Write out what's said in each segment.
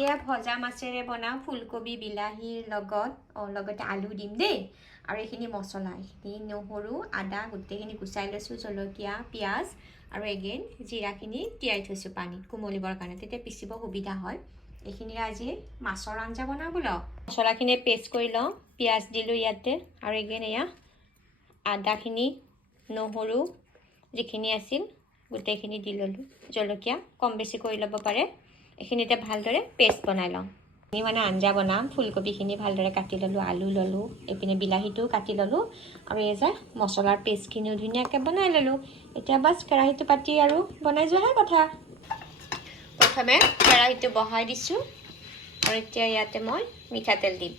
এয়া ভজা মাছেৰে বনাওঁ ফুলকবি বিলাহীৰ লগতে আলু দিম দেই। আৰু এইখিনি মছলা, এইখিনি নহৰু আদা গোটেইখিনি গুচাই লৈছোঁ, জলকীয়া পিঁয়াজ আৰু এগেইন জিৰাখিনি তিয়াই থৈছোঁ পানীত কোমলিবৰ কাৰণে, তেতিয়া পিচিব সুবিধা হয়। এইখিনিৰে আজি মাছৰ আঞ্জা বনাওঁ বোলো। মছলাখিনি পেষ্ট কৰি লওঁ, পিঁয়াজ দিলোঁ ইয়াতে আৰু এগেইন এয়া আদাখিনি নহৰু যিখিনি আছিল গোটেইখিনি দি ল'লোঁ, জলকীয়া কম বেছি কৰি ল'ব পাৰে। এইখিনিতে ভালদৰে পেষ্ট বনাই লওঁ। আমি মানে আঞ্জা বনাম, ফুলকবিখিনি ভালদৰে কাটি ল'লোঁ, আলু ল'লোঁ, এইপিনে বিলাহীটোও কাটি ল'লোঁ আৰু এই যে মছলাৰ পেষ্টখিনিও ধুনীয়াকৈ বনাই ল'লোঁ। এতিয়া বাছ কেৰাহীটো পাতি আৰু বনাই যোৱাহে কথা। প্ৰথমে কেৰাহীটো বহাই দিছোঁ আৰু এতিয়া ইয়াতে মই মিঠাতেল দিম।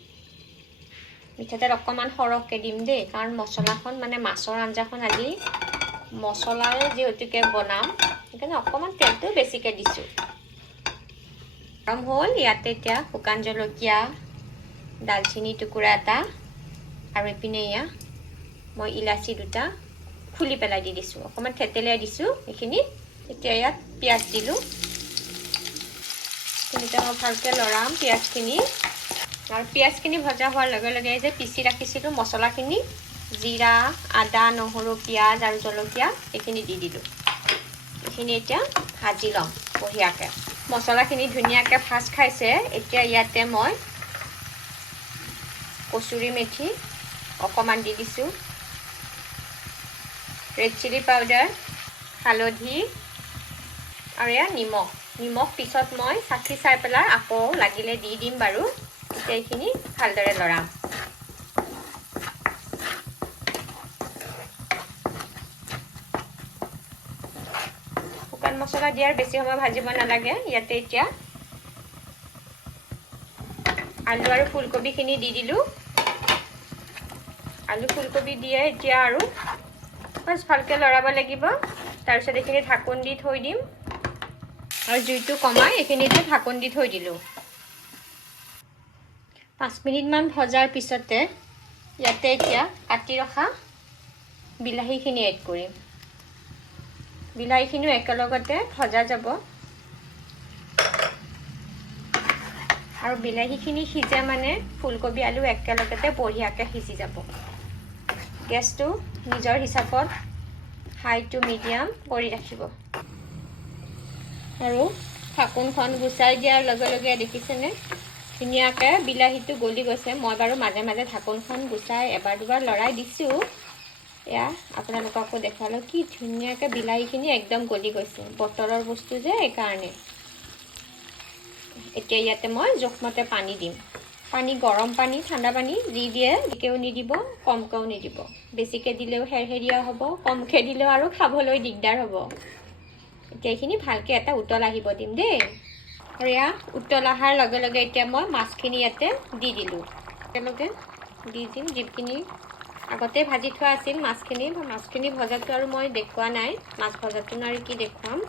মিঠাতেল অকণমান সৰহকৈ দিম দেই, কাৰণ মছলাখন মানে মাছৰ আঞ্জাখন আজি মছলাৰে যিহেতুকে বনাম সেইকাৰণে অকণমান তেলটো বেছিকৈ দিছোঁ। গৰম হ'ল, ইয়াতে এতিয়া শুকান জলকীয়া, দালচিনি টুকুৰা এটা আৰু এইপিনে এয়া মই ইলাচি দুটা খুলি পেলাই দি দিছোঁ, অকণমান থেতেলিয়াই দিছোঁ এইখিনি। এতিয়া ইয়াত পিঁয়াজ দিলোঁ, এইখিনিতে মই ভালকৈ লৰাম পিঁয়াজখিনি। আৰু পিঁয়াজখিনি ভজা হোৱাৰ লগে লগে যে পিচি ৰাখিছিলোঁ মছলাখিনি, জিৰা আদা নহৰু পিঁয়াজ আৰু জলকীয়া এইখিনি দি দিলোঁ। এইখিনি এতিয়া ভাজি ল'ম বঢ়িয়াকৈ। মছলাখিনি ধুনীয়াকৈ ভাজ খাইছে, এতিয়া ইয়াতে মই কচুৰি মেথি অকণমান দি দিছোঁ, ৰেড চিলি পাউডাৰ, হালধি আৰু এয়া নিমখ পিছত মই চাখি চাই পেলাই আকৌ লাগিলে দি দিম বাৰু। এতিয়া এইখিনি ভালদৰে লৰাম। শুকান মছলা দিয়াৰ বেছি সময় ভাজিব নালাগে। ইয়াতে এতিয়া আলু আৰু ফুলকবিখিনি দি দিলোঁ। আলু ফুলকবি দিয়ে এতিয়া আৰু বাছ ভালকৈ লৰাব লাগিব। তাৰপিছত এইখিনি ঢাকোন দি থৈ দিম আৰু জুইটো কমাই এইখিনিতে ঢাকোন দি থৈ দিলোঁ। 5 মিনিটমান ভজাৰ পিছতে ইয়াতে এতিয়া কাটি ৰখা বিলাহীখিনি এড কৰিম। বিলাহীখিনিও একেলগতে ভজা যাব আৰু বিলাহীখিনি সিজে মানে ফুলকবি আলু একেলগতে বঢ়িয়াকৈ সিজি যাব। গেছটো নিজৰ হিচাপত হাই টু মিডিয়াম কৰি ৰাখিব। আৰু ঢাকোনখন গুচাই দিয়াৰ লগে লগে দেখিছেনে ধুনীয়াকৈ বিলাহীটো গলি গৈছে। মই বাৰু মাজে মাজে ঢাকোনখন গুচাই এবাৰ দুবাৰ লৰাই দিছোঁ। এয়া আপোনালোককো দেখালোঁ কি ধুনীয়াকৈ বিলাহীখিনি একদম গলি গৈছে, বতৰৰ বস্তু যে এইকাৰণে। এতিয়া ইয়াতে মই জোখমতে পানী দিম। পানী গৰম পানী ঠাণ্ডা পানী যি দিয়ে বেছিকৈও নিদিব কমকৈও নিদিব। বেছিকৈ দিলেও হেৰহেৰীয়া হ'ব, কমকৈ দিলেও আৰু খাবলৈ দিগদাৰ হ'ব। এতিয়া এইখিনি ভালকৈ এটা উতল আহিব দিম দেই। আৰু এয়া উতল অহাৰ লগে লগে এতিয়া মই মাছখিনি ইয়াতে দি দিলোঁ। একেলগে দি দিম যিখিনি আগতে ভাজি থোৱা আছিল মাছখিনি ভজাটো আৰু মই দেখুওৱা নাই, মাছ ভজাটো আৰু কি দেখুৱাম।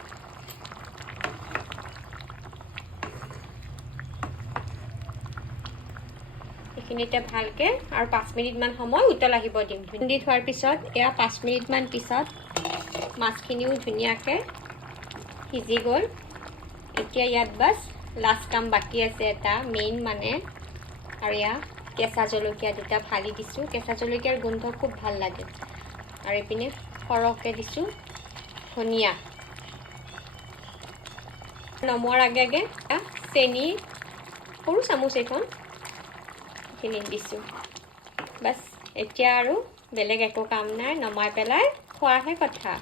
এইখিনিতে ভালকৈ আৰু 5 মিনিটমান সময় উতল আহিব দিম। দি থোৱাৰ পিছত এয়া 5 মিনিটমান পিছত মাছখিনিও ধুনীয়াকৈ সিজি গ'ল। এতিয়া ইয়াত বাছ লাষ্ট কাম বাকী আছে এটা মেইন মানে, আৰু এয়া কেঁচা জলকীয়া দুটা ফালি দিছোঁ। কেঁচা জলকীয়াৰ গোন্ধ খুব ভাল লাগে। আৰু এইপিনে সৰহকৈ দিছোঁ ধনিয়া। নমোৱাৰ আগে আগে চেনি সৰু চামুচ এইখন এইখিনি দিছোঁ। বাছ এতিয়া আৰু বেলেগ একো কাম নাই, নমাই পেলাই খোৱাহে কথা।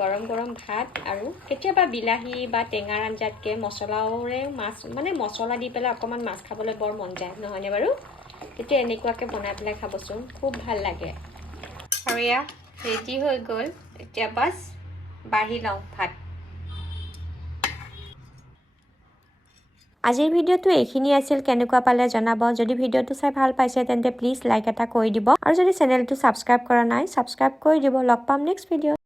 গৰম গৰম ভাত আৰু কেতিয়াবা বিলাহী বা টেঙাৰ আঞ্জাতকৈ মছলাৰে মাছ মানে মছলা দি পেলাই অকণমান মাছ খাবলৈ বৰ মন যায় নহয়নে বাৰু? তেতিয়া এনেকুৱাকৈ বনাই পেলাই খাবচোন, খুব ভাল লাগে। আৰু এয়া ৰেডি হৈ গ'ল। এতিয়া বাছ বাঢ়ি লওঁ ভাত। আজিৰ ভিডিঅ'টো এইখিনি আছিল। কেনেকুৱা পালে জনাব। যদি ভিডিঅ'টো চাই ভাল পাইছে তেন্তে প্লিজ লাইক এটা কৰি দিব আৰু যদি চেনেলটো ছাবস্ক্ৰাইব কৰা নাই ছাবস্ক্ৰাইব কৰি দিব। লগ পাম নেক্সট ভিডিঅ'ত।